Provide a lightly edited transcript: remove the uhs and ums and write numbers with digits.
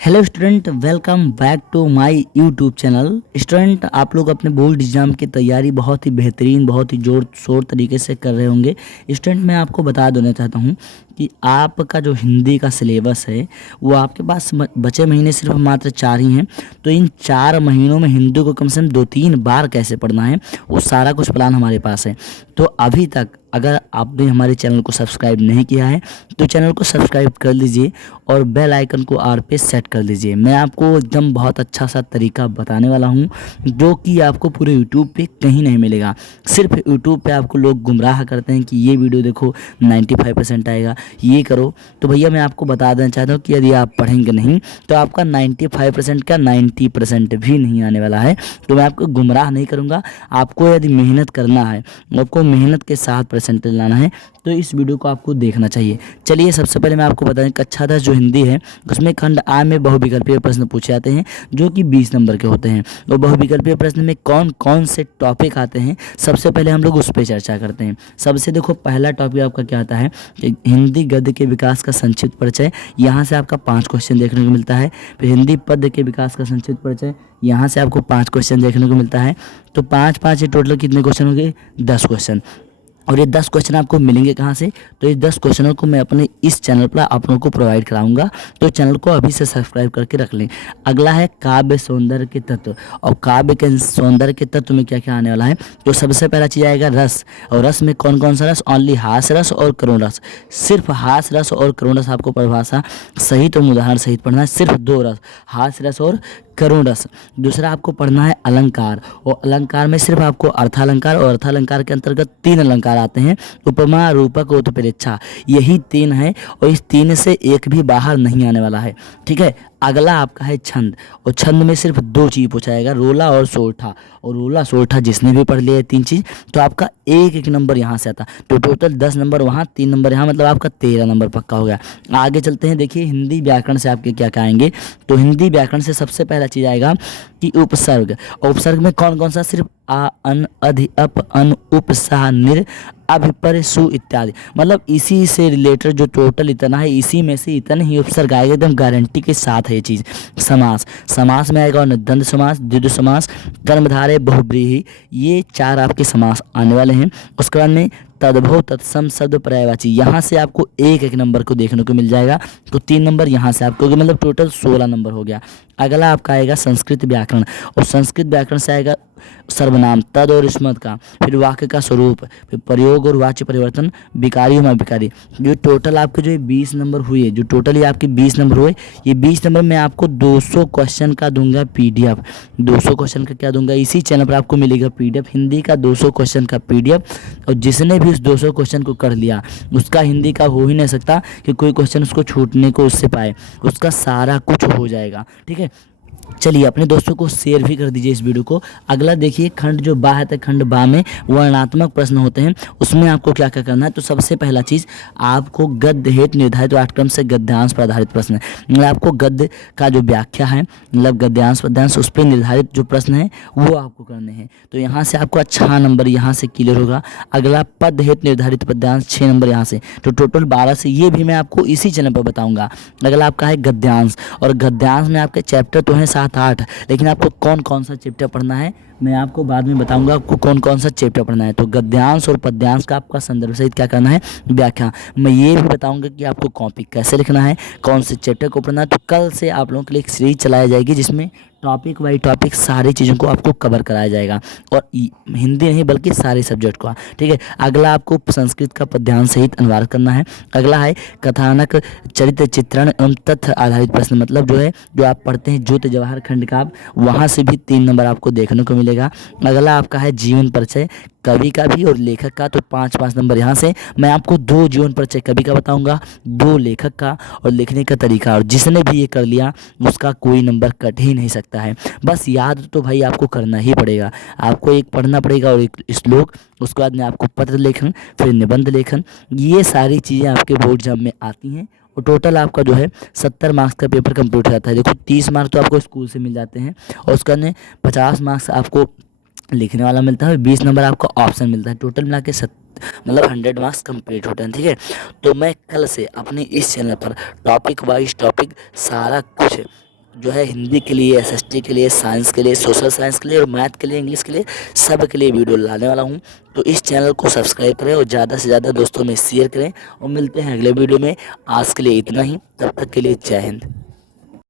Hello student, welcome back to my YouTube channel. Student, आप लोग अपने बोर्ड एग्जाम की तैयारी बहुत ही बेहतरीन, बहुत ही जोर शोर तरीके से कर रहे होंगे। स्टूडेंट, मैं आपको बता देना चाहता हूँ कि आपका जो हिंदी का सिलेबस है वो आपके पास बचे महीने सिर्फ मात्र 4 ही हैं। तो इन 4 महीनों में हिंदी को कम से कम 2-3 बार कैसे पढ़ना है वो सारा कुछ प्लान हमारे पास है। तो अभी तक अगर आपने हमारे चैनल को सब्सक्राइब नहीं किया है तो चैनल को सब्सक्राइब कर लीजिए और बेल आइकन को आल पे सेट कर लीजिए। मैं आपको एकदम बहुत अच्छा सा तरीका बताने वाला हूँ जो कि आपको पूरे यूट्यूब पे कहीं नहीं मिलेगा। सिर्फ यूट्यूब पे आपको लोग गुमराह करते हैं कि ये वीडियो देखो 95% आएगा, ये करो। तो भैया मैं आपको बता देना चाहता हूँ कि यदि आप पढ़ेंगे नहीं तो आपका 95% का 90% भी नहीं आने वाला है। तो मैं आपको गुमराह नहीं करूँगा। आपको यदि मेहनत करना है, आपको मेहनत के साथ परसेंटेज लाना है तो इस वीडियो को आपको देखना चाहिए। चलिए सबसे पहले मैं आपको बताऊं, कक्षा 10 जो हिंदी है उसमें खंड आ में बहुविकल्पीय प्रश्न पूछे जाते हैं जो कि 20 नंबर के होते हैं। और बहुविकल्पीय प्रश्न में कौन कौन से टॉपिक आते हैं सबसे पहले हम लोग उस पर चर्चा करते हैं। सबसे देखो, पहला टॉपिक आपका क्या आता है कि हिंदी गद्य के विकास का संक्षिप्त परिचय। यहाँ से आपका 5 क्वेश्चन देखने को मिलता है। फिर हिंदी पद्य के विकास का संक्षिप्त परिचय, यहाँ से आपको 5 क्वेश्चन देखने को मिलता है। तो 5-5 ये टोटल कितने क्वेश्चन हो गए? 10 क्वेश्चन। और ये 10 क्वेश्चन आपको मिलेंगे कहाँ से? तो ये 10 क्वेश्चनों को मैं अपने इस चैनल पर आप लोगों को प्रोवाइड कराऊंगा। तो चैनल को अभी से सब्सक्राइब करके रख लें। अगला है काव्य सौंदर्य के तत्व। और काव्य के सौंदर्य के तत्व में क्या क्या आने वाला है? तो सबसे पहला चीज़ आएगा रस। और रस में कौन कौन सा रस? ओनली हास्य रस और करुण रस। सिर्फ हास्य रस और करुण रस आपको परिभाषा सहित और उदाहरण सहित पढ़ना है। सिर्फ 2 रस, हास्य रस और करुण रस। दूसरा आपको पढ़ना है अलंकार। और अलंकार में सिर्फ आपको अर्थालंकार, और अर्थालंकार के अंतर्गत 3 अलंकार आते हैं, उपमा, रूपक, उत्प्रेक्षा। यही 3 है और इस 3 से एक भी बाहर नहीं आने वाला है। ठीक है। अगला आपका है छंद। और छंद में सिर्फ 2 चीज़ पूछा जाएगा, रोला और सोरठा। और रोला सोरठा जिसने भी पढ़ लिया 3 चीज़ तो आपका 1-1 नंबर यहाँ से आता। तो टोटल 10 नंबर वहाँ, 3 नंबर यहाँ, मतलब आपका 13 नंबर पक्का हो गया। आगे चलते हैं। देखिए हिंदी व्याकरण से आपके क्या क्या आएंगे। तो हिंदी व्याकरण से सबसे पहला चीज़ आएगा कि उपसर्ग। उपसर्ग में कौन कौन सा? सिर्फ आ, अन, अधि, अप, अन, उप, सा, निर, अभिपर, सु इत्यादि। मतलब इसी से रिलेटेड जो टोटल इतना है, इसी में से इतने ही उपसर्ग आएगा, एकदम गारंटी के साथ है ये चीज़। समास, समास में आएगा द्वंद्व समास, द्वित्व समास, कर्मधारय, बहुब्रीहि। ये 4 आपके समास आने वाले हैं। उसके बाद में तद्भव, तत्सम, शब्द, पर्यायवाची। यहाँ से आपको 1-1 नंबर को देखने को मिल जाएगा। तो 3 नंबर यहाँ से आपको, मतलब टोटल 16 नंबर हो गया। अगला आपका आएगा संस्कृत व्याकरण। और संस्कृत व्याकरण से आएगा सर्वनाम, तद और स्मृत का, फिर वाक्य का स्वरूप, फिर प्रयोग और वाच्य परिवर्तन, विकारी और अविकारी। जो टोटल आपके जो 20 नंबर हुए, जो टोटल ये आपके 20 नंबर हुए, ये 20 नंबर में आपको 200 क्वेश्चन का दूंगा पीडीएफ। 200 क्वेश्चन का क्या दूंगा? इसी चैनल पर आपको मिलेगा पीडीएफ, हिंदी का 200 क्वेश्चन का पीडीएफ। और जिसने भी उस 200 क्वेश्चन को कर लिया उसका हिंदी का हो ही नहीं सकता कि कोई क्वेश्चन उसको छूटने को उससे पाए। उसका सारा कुछ हो जाएगा। ठीक है। चलिए अपने दोस्तों को शेयर भी कर दीजिए इस वीडियो को। अगला देखिए खंड जो बा है, तो खंड बा में वर्णात्मक प्रश्न होते हैं। उसमें आपको क्या क्या करना है? तो सबसे पहला चीज़ आपको गद्य हेतु निर्धारित पाठ्यक्रम से गद्यांश पर आधारित प्रश्न है। मतलब आपको गद्य का जो व्याख्या है, मतलब गद्यांश पद्यांश, उस पर निर्धारित जो प्रश्न है वो आपको करने हैं। तो यहाँ से आपको अच्छा नंबर यहाँ से क्लियर होगा। अगला पद हेतु निर्धारित पद्यांश 6 नंबर यहाँ से। तो टोटल 12 से, ये भी मैं आपको इसी चैनल पर बताऊँगा। अगला आपका है गद्यांश। और गद्यांश में आपके चैप्टर तो हैं 7-8, लेकिन आपको कौन कौन सा चैप्टर पढ़ना है मैं आपको बाद में बताऊंगा आपको कौन कौन सा चैप्टर पढ़ना है। तो गद्यांश और पद्यांश का आपका संदर्भ सहित क्या करना है? व्याख्या। मैं ये भी बताऊंगा कि आपको कॉपी कैसे लिखना है, कौन से चैप्टर को पढ़ना है। तो कल से आप लोगों के लिए एक सीरीज चलाई जाएगी जिसमें टॉपिक बाई टॉपिक सारी चीज़ों को आपको कवर कराया जाएगा। और हिंदी नहीं बल्कि सारे सब्जेक्ट को। ठीक है। अगला आपको संस्कृत का पद्यांश सहित अनुवाद करना है। अगला है कथानक, चरित्र, चित्रण एवं तथ्य आधारित प्रश्न। मतलब जो है जो आप पढ़ते हैं ज्योति जवाहर खंड का, वहाँ से भी 3 नंबर आपको देखने को मिलेगा। अगला आपका है जीवन परिचय, कवि का भी और लेखक का। तो 5-5 नंबर यहाँ से। मैं आपको 2 जीवन परिचय कवि का बताऊंगा, 2 लेखक का, और लिखने का तरीका। और जिसने भी ये कर लिया उसका कोई नंबर कट ही नहीं सकता है। बस याद तो भाई आपको करना ही पड़ेगा। आपको एक पढ़ना पड़ेगा और एक श्लोक, उसके बाद में आपको पत्र लेखन, फिर निबंध लेखन। ये सारी चीज़ें आपके बोर्ड एग्जाम में आती हैं। और टोटल आपका जो है 70 मार्क्स का पेपर कंप्लीट हो जाता है। देखो 30 मार्क्स तो आपको स्कूल से मिल जाते हैं, और उसके बाद में 50 मार्क्स आपको लिखने वाला मिलता है, 20 नंबर आपको ऑप्शन मिलता है। टोटल मिला के मतलब 100 मार्क्स कंप्लीट होते हैं। ठीक है। तो मैं कल से अपने इस चैनल पर टॉपिक वाइज टॉपिक सारा कुछ जो है हिंदी के लिए, एसएसटी के लिए, साइंस के लिए, सोशल साइंस के लिए और मैथ के लिए, इंग्लिश के लिए, सब के लिए वीडियो लाने वाला हूँ। तो इस चैनल को सब्सक्राइब करें और ज़्यादा से ज़्यादा दोस्तों में शेयर करें और मिलते हैं अगले वीडियो में। आज के लिए इतना ही, तब तक के लिए जय हिंद।